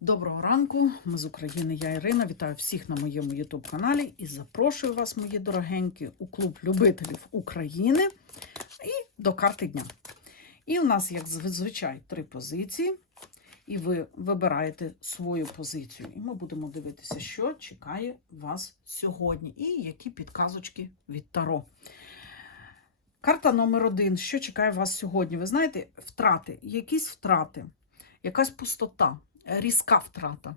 Доброго ранку, ми з України, я Ірина. Вітаю всіх на моєму YouTube каналі і запрошую вас, мої дорогенькі, у клуб любителів України і до карти дня. І у нас, як зазвичай, три позиції, і ви вибираєте свою позицію. І ми будемо дивитися, що чекає вас сьогодні, і які підказочки від Таро. Карта номер один. Що чекає вас сьогодні? Ви знаєте, втрати, якісь втрати, якась пустота, різка втрата.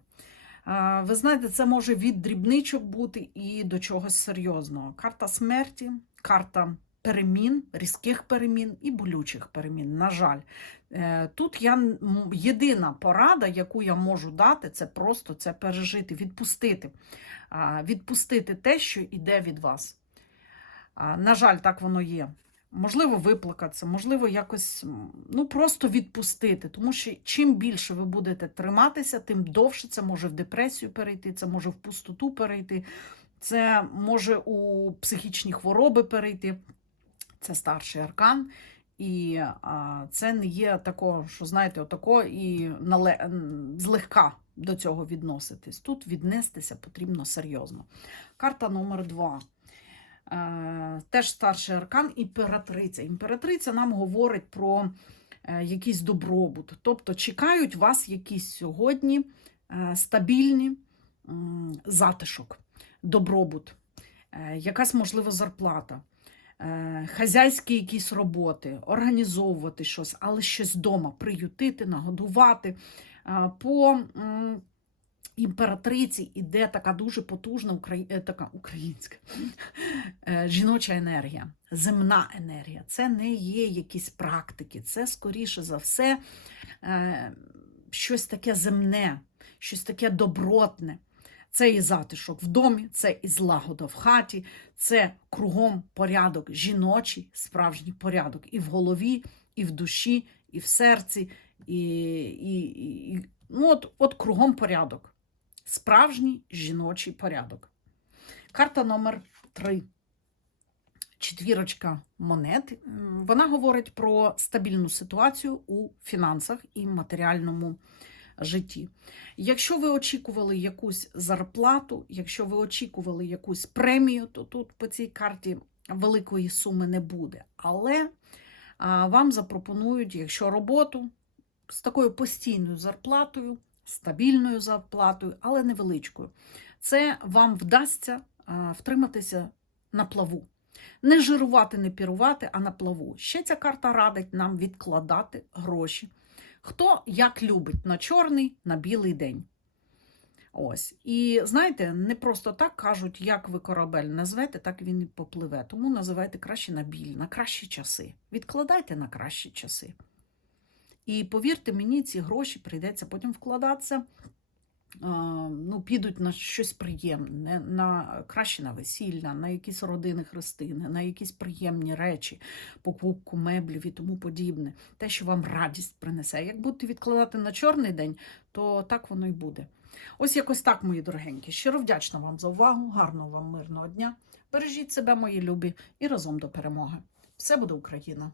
Ви знаєте, це може від дрібничок бути і до чогось серйозного. Карта смерті, карта перемін, різких перемін і болючих перемін. На жаль, Е, тут я єдина порада, яку я можу дати, це просто це пережити, відпустити. Відпустити те, що йде від вас. На жаль, так воно є. Можливо, виплакатися, можливо, якось ну, просто відпустити. Тому що чим більше ви будете триматися, тим довше це може в депресію перейти, це може в пустоту перейти, це може у психічні хвороби перейти. Це старший аркан. І а, це не є такого, що знаєте, отако і нале... злегка до цього відноситись. Тут віднестися потрібно серйозно. Карта номер два. Е, теж старший аркан імператриця. Імператриця нам говорить про е, якийсь добробут. Тобто чекають вас якісь сьогодні е, стабільні затишок, добробут, якась можливо зарплата. Хазяйські якісь роботи, організовувати щось, але щось вдома приютити, нагодувати. По імператриці іде така дуже потужна украї... е, така українська е, жіноча енергія, земна енергія. Це не є якісь практики, це скоріше за все е, щось таке земне, щось таке добротне. Це і затишок в домі, це і злагода в хаті, це кругом порядок жіночий, справжній порядок і в голові, і в душі, і в серці, і, і, і, ну от, от кругом порядок. Справжній жіночий порядок. Карта номер 3. Четвірочка монет. Вона говорить про стабільну ситуацію у фінансах і матеріальному житті. Якщо ви очікували якусь зарплату, якщо ви очікували якусь премію, то тут по цій карті великої суми не буде. Але вам запропонують, якщо роботу з такою постійною зарплатою, стабільною зарплатою, але невеличкою, це вам вдасться втриматися на плаву. Не жирувати, не пірувати, а на плаву. Ще ця карта радить нам відкладати гроші. Хто як любить на чорний, на білий день. Ось. І знаєте, не просто так кажуть, як ви корабель назвете, так він і попливе. Тому називайте краще на біль, на кращі часи. Відкладайте на кращі часи. І повірте мені, ці гроші прийдеться потім вкладатися. Ну, підуть на щось приємне, на краще на весілля, на якісь родини хрестини, на якісь приємні речі, покупку меблів і тому подібне. Те, що вам радість принесе. Як будете відкладати на чорний день, то так воно й буде. Ось якось так, мої дорогенькі. Щиро вдячна вам за увагу, гарного вам мирного дня. Бережіть себе, мої любі, і разом до перемоги. Все буде Україна!